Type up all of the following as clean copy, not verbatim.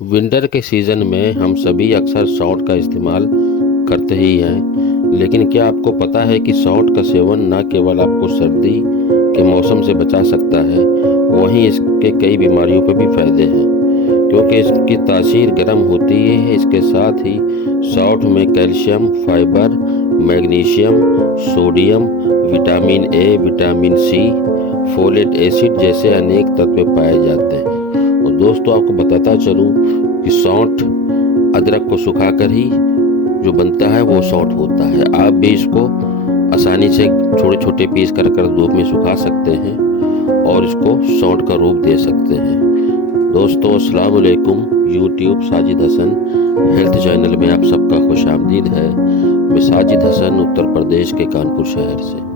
Winter के season में हम सभी अक्सर सौंठ का इस्तेमाल करते ही हैं, लेकिन क्या आपको पता है कि सौंठ का सेवन न केवल आपको सर्दी के मौसम से बचा सकता है, वहीं इसके कई बीमारियों पर भी फायदे हैं। क्योंकि इसकी तासीर गर्म होती है। इसके साथ ही सौंठ में calcium, fibre, magnesium, sodium, vitamin A, vitamin C, folate acid जैसे अनेक तत्व पाए जाते हैं। और दोस्तों, आपको बताता चलूं कि सौंठ अदरक को सुखाकर ही जो बनता है वो सौंठ होता है। आप भी इसको आसानी से छोटे छोटे पीस कर धूप में सुखा सकते हैं और इसको सौंठ का रूप दे सकते हैं। दोस्तों, अस्सलाम वालेकुम। YouTube Sajid Hasan health channel में आप सबका खुशामदीद है। मैं साजिद हसन उत्तर प्रदेश के कानपुर शहर से।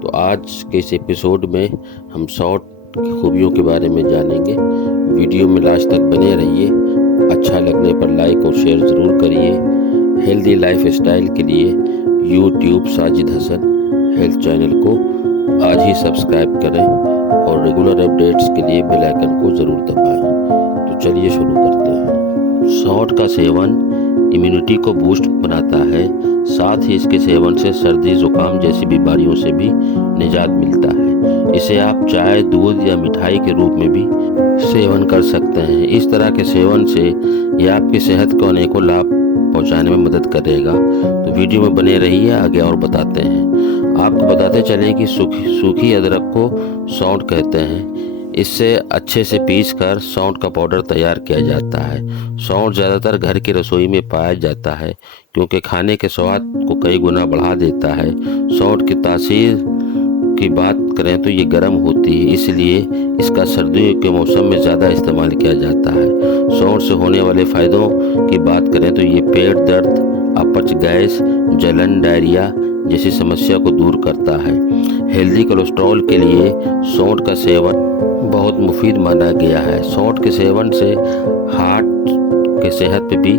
तो आज के इस एपिसोड में हम सौंठ की खूबियों के बारे में जानेंगे। वीडियो में लास्ट तक बने रहिए। अच्छा लगने पर लाइक और शेयर ज़रूर करिए। हेल्दी लाइफ स्टाइल के लिए YouTube Sajid Hasan health channel को आज ही सब्सक्राइब करें और रेगुलर अपडेट्स के लिए बेल आइकन को ज़रूर दबाएं। तो चलिए शुरू करते हैं। सौंठ का सेवन इम्यूनिटी को बूस्ट बनाता है। साथ ही इसके सेवन से सर्दी जुकाम जैसी बीमारियों से भी निजात मिलता है। इसे आप चाय, दूध या मिठाई के रूप में भी सेवन कर सकते हैं। इस तरह के सेवन से यह आपकी सेहत को अनेकों लाभ पहुंचाने में मदद करेगा। तो वीडियो में बने रहिए, आगे और बताते हैं। आपको बताते चलें कि सूखी अदरक को सौंठ कहते हैं। इससे अच्छे से पीस कर सौंठ का पाउडर तैयार किया जाता है। सौंठ ज़्यादातर घर की रसोई में पाया जाता है क्योंकि खाने के स्वाद को कई गुना बढ़ा देता है। सौंठ की तासीर की बात करें तो ये गर्म होती है, इसलिए इसका सर्दियों के मौसम में ज़्यादा इस्तेमाल किया जाता है। सौंठ से होने वाले फ़ायदों की बात करें तो ये पेट दर्द, अपच, गैस, जलन, डायरिया जैसी समस्या को दूर करता है। हेल्दी कोलेस्ट्रॉल के लिए सौंठ का सेवन बहुत मुफीद माना गया है। सौंठ के सेवन से हार्ट के सेहत पे भी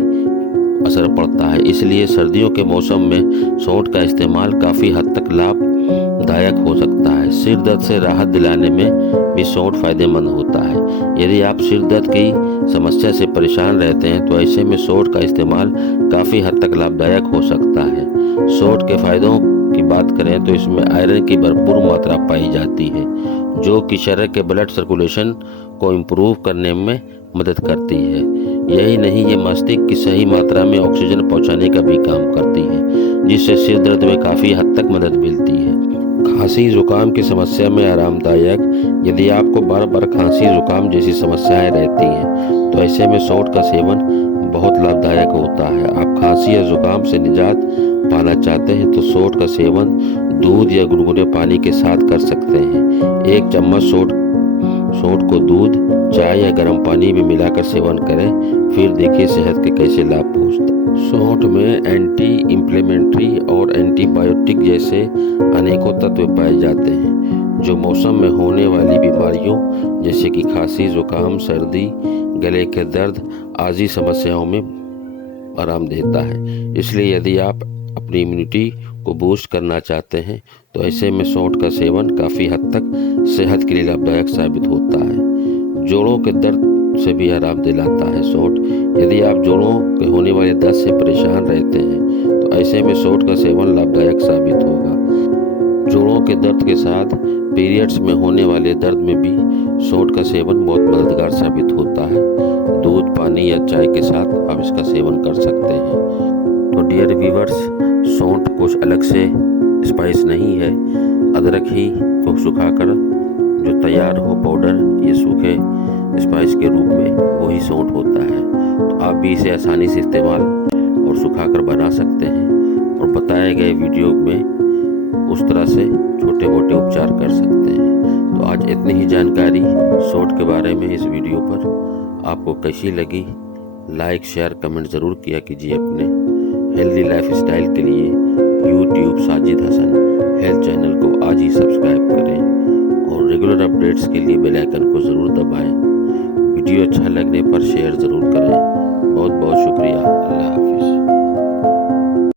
असर पड़ता है, इसलिए सर्दियों के मौसम में सौंठ का इस्तेमाल काफ़ी हद तक लाभदायक हो सकता है। सिर दर्द से राहत दिलाने में भी सौंठ फायदेमंद होता है। यदि आप सिर दर्द की समस्या से परेशान रहते हैं तो ऐसे में सौंठ का इस्तेमाल काफ़ी हद तक लाभदायक हो सकता है। सौंठ के फायदों की बात करें तो इसमें आयरन की भरपूर मात्रा पाई जाती है, जो कि शरीर के ब्लड सर्कुलेशन को इम्प्रूव करने में मदद करती है। यही नहीं, ये मस्तिष्क की सही मात्रा में ऑक्सीजन पहुंचाने का भी काम करती है, जिससे सिर दर्द में काफ़ी हद तक मदद मिलती है। खांसी जुकाम की समस्या में आरामदायक। यदि आपको बार बार खांसी जुकाम जैसी समस्याएं रहती हैं तो ऐसे में सौंठ का सेवन बहुत लाभदायक होता है। आप खांसी या जुकाम से निजात पाना चाहते हैं तो सौंठ का सेवन दूध या गुनगुने पानी के साथ कर सकते हैं। 1 चम्मच सौंठ को दूध, चाय या गर्म पानी में मिलाकर सेवन करें, फिर देखिए सेहत के कैसे लाभ पहुँचता है। सौंठ में एंटी इंफ्लेमेटरी और एंटीबायोटिक जैसे अनेकों तत्व पाए जाते हैं, जो मौसम में होने वाली बीमारियों जैसे कि खांसी, जुकाम, सर्दी, गले के दर्द आदि समस्याओं में आराम देता है। इसलिए यदि आप अपनी इम्यूनिटी को बूस्ट करना चाहते हैं तो ऐसे में सौंठ का सेवन काफ़ी हद तक सेहत के लिए लाभदायक साबित होता है। जोड़ों के दर्द से भी आराम दिलाता है सौंठ। यदि आप जोड़ों के होने वाले दर्द से परेशान रहते हैं तो ऐसे में सौंठ का सेवन लाभदायक साबित होगा। जोड़ों के दर्द के साथ पीरियड्स में होने वाले दर्द में भी सौंठ का सेवन बहुत मददगार साबित होता है। दूध, पानी या चाय के साथ आप इसका सेवन कर सकते हैं। तो डियर व्यूअर्स, सौंठ कुछ अलग से स्पाइस नहीं है। अदरक ही को सुखाकर जो तैयार हो पाउडर, ये सूखे स्पाइस के रूप में वही सौंठ होता है। तो आप भी इसे आसानी से इस्तेमाल और सुखाकर बना सकते हैं और बताए गए वीडियो में उस तरह से छोटे मोटे उपचार कर सकते हैं। तो आज इतनी ही जानकारी सौंठ के बारे में इस वीडियो पर। आपको कैसी लगी? लाइक, शेयर, कमेंट ज़रूर किया कीजिए। अपने हेल्दी लाइफ स्टाइल के लिए YouTube Sajid Hasan health channel को आज ही सब्सक्राइब करें और रेगुलर अपडेट्स के लिए बेल आइकन को ज़रूर दबाएं। वीडियो अच्छा लगने पर शेयर ज़रूर करें। बहुत बहुत शुक्रिया। अल्लाह।